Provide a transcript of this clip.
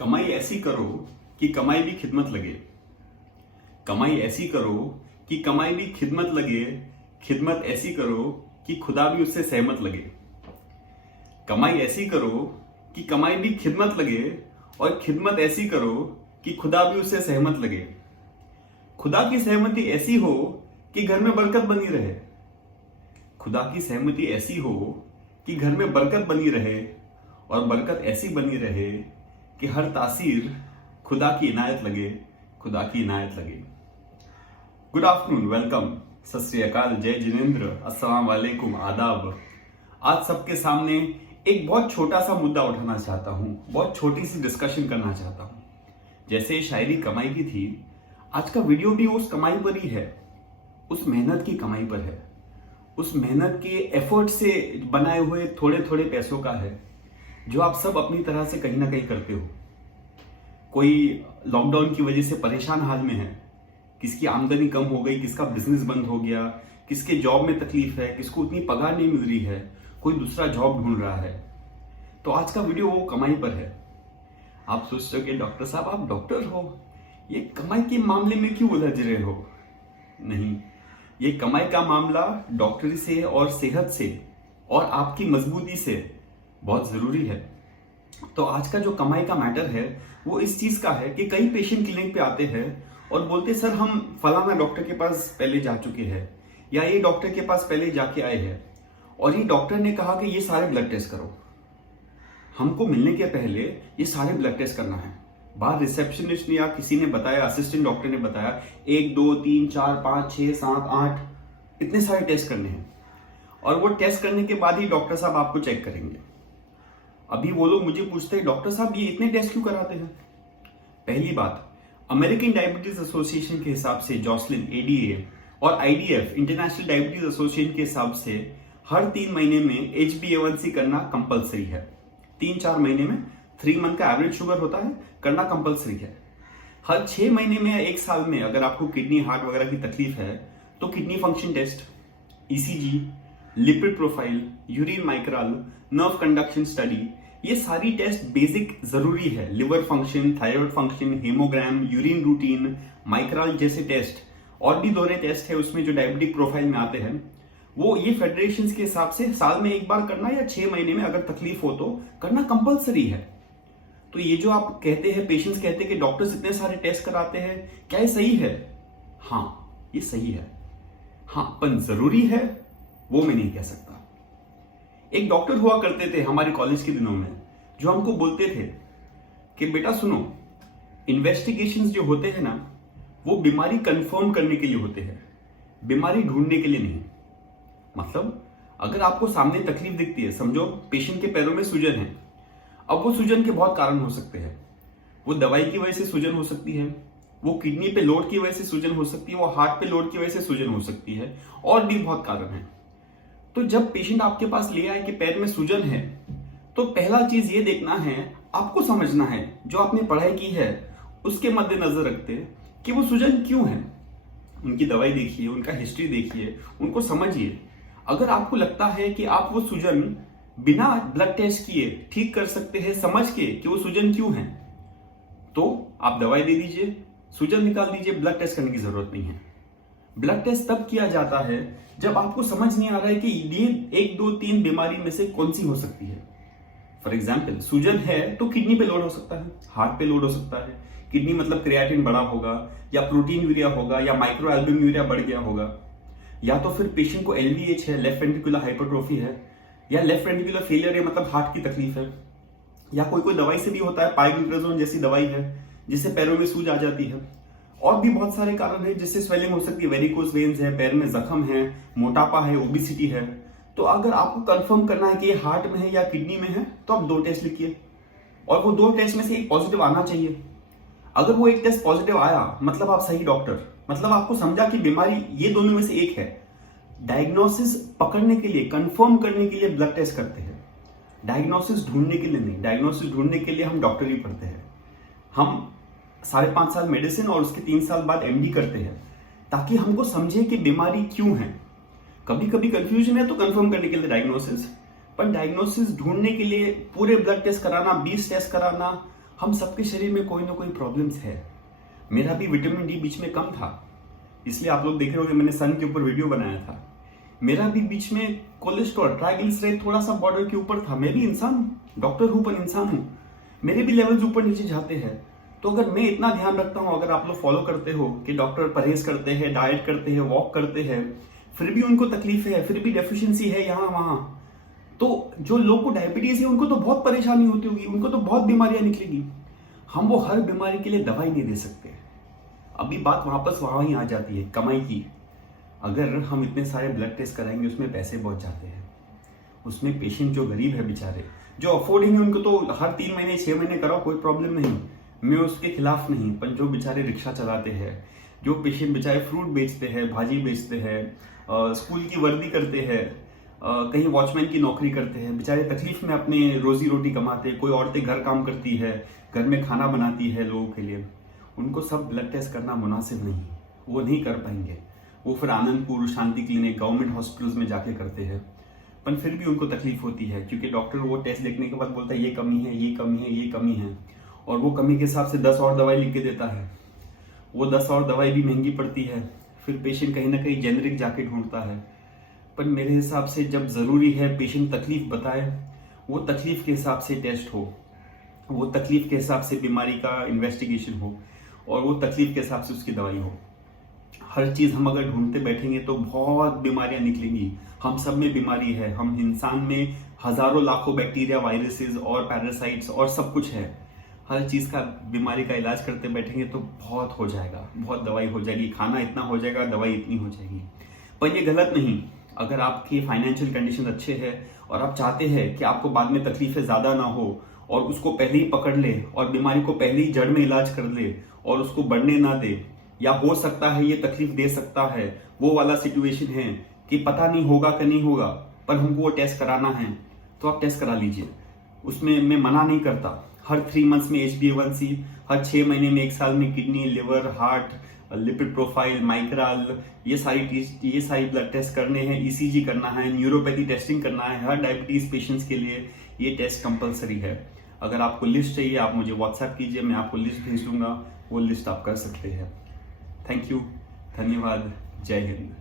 कमाई ऐसी करो कि कमाई भी खिदमत लगे। कमाई ऐसी करो कि कमाई भी खिदमत लगे। खिदमत ऐसी करो कि खुदा भी उससे सहमत लगे। कमाई ऐसी करो कि कमाई भी खिदमत लगे और खिदमत ऐसी करो कि खुदा भी उससे सहमत लगे। खुदा की सहमति ऐसी हो कि घर में बरकत बनी रहे। खुदा की सहमति ऐसी हो कि घर में बरकत बनी रहे और बरकत ऐसी बनी रहे कि हर तासीर खुदा की इनायत लगे। खुदा की इनायत लगे। गुड आफ्टरनून, वेलकम, सत श्री अकाल, जय जिनेंद्र, अस्सलाम वालेकुम, आदाब। आज सबके सामने एक बहुत छोटा सा मुद्दा उठाना चाहता हूं, बहुत छोटी सी डिस्कशन करना चाहता हूं। जैसे शायरी कमाई की थी, आज का वीडियो भी उस कमाई पर ही है, उस मेहनत की कमाई पर है, उस मेहनत के एफर्ट से बनाए हुए थोड़े थोड़े पैसों का है, जो आप सब अपनी तरह से कहीं ना कहीं करते हो। कोई लॉकडाउन की वजह से परेशान हाल में है, किसकी आमदनी कम हो गई, किसका बिजनेस बंद हो गया, किसके जॉब में तकलीफ है, किसको उतनी पगार नहीं मिल रही है, कोई दूसरा जॉब ढूंढ रहा है। तो आज का वीडियो वो कमाई पर है। आप सोचते हो कि डॉक्टर साहब आप डॉक्टर हो, ये कमाई के मामले में क्यों उलझ रहे हो? नहीं, ये कमाई का मामला डॉक्टरी से और सेहत से और आपकी मजबूती से बहुत जरूरी है। तो आज का जो कमाई का मैटर है वो इस चीज का है कि कई पेशेंट क्लिनिक पे आते हैं और बोलते सर हम फलाना डॉक्टर के पास पहले जा चुके हैं या ये डॉक्टर के पास पहले जाके आए हैं और ये डॉक्टर ने कहा कि ये सारे ब्लड टेस्ट करो। हमको मिलने के पहले ये सारे ब्लड टेस्ट करना है। बाहर रिसेप्शनिस्ट ने या किसी ने बताया, असिस्टेंट डॉक्टर ने बताया 1 2 3 4 5 6 7 8 इतने सारे टेस्ट करने हैं और वो टेस्ट करने के बाद ही डॉक्टर साहब आपको चेक करेंगे। अभी वो लोग मुझे पूछते हैं डॉक्टर साहब ये इतने टेस्ट क्यों कराते हैं? पहली बात, अमेरिकन डायबिटीज एसोसिएशन के हिसाब से जॉसलिन एडीए और आईडीएफ इंटरनेशनल डायबिटीज एसोसिएशन के हिसाब से हर 3 महीने में HbA1c करना कंपलसरी है। 3-4 महीने में 3 मंथ का एवरेज शुगर होता है, करना कंपलसरी है। हर 6 महीने में या 1 साल में अगर आपको किडनी हार्ट वगैरह की तकलीफ है तो kidney function test, ECG, lipid profile, urine micral, nerve conduction study, ये सारी टेस्ट बेसिक जरूरी है। Liver function, thyroid function, haemogram, urine routine, micral जैसे टेस्ट और भी दोहरे टेस्ट है उसमें जो डायबिटिक प्रोफाइल में आते हैं, वो ये फेडरेशन के हिसाब से साल में 1 बार करना या 6 महीने में अगर तकलीफ हो तो करना कंपलसरी है। तो ये जो आप कहते हैं, पेशेंट्स कहते हैं कि डॉक्टर्स इतने सारे टेस्ट कराते हैं, क्या ये सही है? हाँ, ये सही है। हाँ, पर जरूरी है वो मैं नहीं कह सकता। एक डॉक्टर हुआ करते थे हमारे कॉलेज के दिनों में, जो हमको बोलते थे कि बेटा सुनो, इन्वेस्टिगेशंस जो होते हैं ना वो बीमारी कंफर्म करने के लिए होते हैं, बीमारी ढूंढने के लिए नहीं। मतलब अगर आपको सामने तकलीफ दिखती है, समझो पेशेंट के पैरों में सूजन है, अब वो सूजन के बहुत कारण हो सकते हैं। वो दवाई की वजह से सूजन हो सकती है, वो किडनी पे लोड की वजह से सूजन हो सकती है, वो हार्ट पे लोड की वजह से सूजन हो सकती है और भी बहुत कारण है। तो जब पेशेंट आपके पास ले आए कि पैर में सूजन है, तो पहला चीज ये देखना है, आपको समझना है, जो आपने पढ़ाई की है उसके मद्देनजर रखते कि वो सूजन क्यों है। उनकी दवाई देखिए, उनका हिस्ट्री देखिए, उनको समझिए। अगर आपको लगता है कि आप वो सूजन बिना ब्लड टेस्ट किए ठीक कर सकते हैं, समझ के कि वो सूजन क्यों है, तो आप दवाई दे दीजिए, सूजन निकाल दीजिए, ब्लड टेस्ट करने की जरूरत नहीं है। ब्लड टेस्ट तब किया जाता है जब आपको समझ नहीं आ रहा है कि ये 1 2 3 बीमारी में से कौन सी हो सकती है। फॉर एग्जाम्पल, सूजन है तो किडनी पे लोड हो सकता है, हार्ट पे लोड हो सकता है। किडनी मतलब क्रिएटिन बढ़ा होगा या प्रोटीन यूरिया होगा या माइक्रो एल्बुमिन यूरिया बढ़ गया होगा, या तो फिर पेशेंट को LVH है, लेफ्ट वेंट्रिकुलर हाइपरट्रोफी है, या लेफ्ट वेंट्रिकुलर फेलियर है, मतलब हार्ट की तकलीफ है, या कोई दवाई से भी होता है, पाइग्लूटाजोन जैसी दवाई है जिससे पैरों में सूज आ जाती है। और भी बहुत सारे कारण है जिससे स्वेलिंग हो सकती है, वेरिकोस वेन्स है, पैर में जख्म है, मोटापा है, ओबेसिटी है। तो अगर आपको कंफर्म करना है कि ये हार्ट में है या किडनी में है तो आप 2 टेस्ट लिखिए और वो 2 टेस्ट में से एक पॉजिटिव आना चाहिए। अगर वो एक टेस्ट पॉजिटिव आया मतलब आप सही डॉक्टर, मतलब आपको समझा कि बीमारी ये दोनों में से एक है। डायग्नोसिस पकड़ने के लिए, कंफर्म करने के लिए ब्लड टेस्ट करते हैं, डायग्नोसिस ढूंढने के लिए नहीं। डायग्नोसिस ढूंढने के लिए हम डॉक्टरी पढ़ते हैं, हम 5.5 साल मेडिसिन और उसके 3 साल बाद MD करते हैं, ताकि हमको समझे कि बीमारी क्यों है। कभी कभी कंफ्यूजन है तो कंफर्म करने के लिए डायग्नोसिस, पर डायग्नोसिस ढूंढने के लिए पूरे ब्लड टेस्ट कराना, 20 टेस्ट कराना, हम सबके शरीर में कोई ना कोई प्रॉब्लम्स है। मेरा भी विटामिन डी बीच में कम था, इसलिए आप लोग देख रहे हो कि मैंने सन के ऊपर वीडियो बनाया था। मेरा भी बीच में कोलेस्ट्रॉल, ट्राइग्लिसराइड थोड़ा सा बॉर्डर के ऊपर था। मैं भी इंसान हूँ, डॉक्टर हूँ पर इंसान हूँ, मेरे भी लेवल्स ऊपर नीचे जाते हैं। तो अगर मैं इतना ध्यान रखता हूँ, अगर आप लोग फॉलो करते हो कि डॉक्टर परहेज करते हैं, डाइट करते हैं, वॉक करते हैं, फिर भी उनको तकलीफ है, फिर भी डेफिशिएंसी है यहाँ वहां, तो जो लोग को डायबिटीज है उनको तो बहुत परेशानी होती होगी, उनको तो बहुत बीमारियां निकलेगी। हम वो हर बीमारी के लिए दवाई नहीं दे सकते। अभी बात वापस वहां ही आ जाती है कमाई की। अगर हम इतने सारे ब्लड टेस्ट कराएंगे, उसमें पैसे बहुत जाते हैं। उसमें पेशेंट जो गरीब है बेचारे, जो अफोर्डिंग है, उनको तो हर 3 महीने 6 महीने कराओ, कोई प्रॉब्लम नहीं, मैं उसके खिलाफ नहीं। पर जो बेचारे रिक्शा चलाते हैं, जो पेशेंट बेचारे फ्रूट बेचते हैं, भाजी बेचते हैं, स्कूल की वर्दी करते हैं, कहीं वॉचमैन की नौकरी करते हैं, बेचारे तकलीफ में अपने रोजी रोटी कमाते हैं। कोई औरतें घर काम करती है, घर में खाना बनाती है लोगों के लिए, उनको सब ब्लड टेस्ट करना मुनासिब नहीं, वो नहीं कर पाएंगे। वो फिर आनंदपुर, शांति क्लिनिक, गवर्नमेंट हॉस्पिटल्स में जाके करते हैं, पर फिर भी उनको तकलीफ होती है, क्योंकि डॉक्टर वो टेस्ट देखने के बाद बोलता है ये कमी है, ये कमी है, ये कमी है, और वो कमी के हिसाब से 10 और दवाई लिख के देता है। वो 10 और दवाई भी महंगी पड़ती है, फिर पेशेंट कहीं ना कहीं जेनरिक जाके ढूंढता है। पर मेरे हिसाब से जब जरूरी है पेशेंट तकलीफ बताए, वो तकलीफ के हिसाब से टेस्ट हो, वो तकलीफ के हिसाब से बीमारी का इन्वेस्टिगेशन हो, और वो तकलीफ के हिसाब से उसकी दवाई हो। हर चीज हम अगर ढूंढते बैठेंगे तो बहुत बीमारियां निकलेंगी। हम सब में बीमारी है, हम इंसान में हजारों लाखों बैक्टीरिया, वायरसेस और पैरासाइट्स और सब कुछ है। हर चीज का, बीमारी का इलाज करते बैठेंगे तो बहुत हो जाएगा, बहुत दवाई हो जाएगी, खाना इतना हो जाएगा, दवाई इतनी हो जाएगी। पर ये गलत नहीं। अगर आपकी फाइनेंशियल कंडीशन अच्छे है और आप चाहते हैं कि आपको बाद में तकलीफें ज्यादा ना हो, और उसको पहले ही पकड़ ले और बीमारी को पहले ही जड़ में इलाज कर ले और उसको बढ़ने ना दे, या हो सकता है ये तकलीफ दे सकता है, वो वाला सिचुएशन है कि पता नहीं होगा कि नहीं होगा, पर हमको वो टेस्ट कराना है, तो आप टेस्ट करा लीजिए। उसमें मैं मना नहीं करता। हर 3 मंथ्स में HbA1c, हर 6 महीने में, 1 साल में kidney, liver, heart, lipid profile, micral, ये सारी ब्लड टेस्ट करने हैं, ECG करना है, न्यूरोपैथी टेस्टिंग करना है। हर डायबिटीज पेशेंट्स के लिए ये टेस्ट कंपलसरी है। अगर आपको लिस्ट चाहिए, आप मुझे व्हाट्सएप कीजिए, मैं आपको लिस्ट भेज दूंगा, वो लिस्ट आप कर सकते हैं। थैंक यू, धन्यवाद, जय हिंद।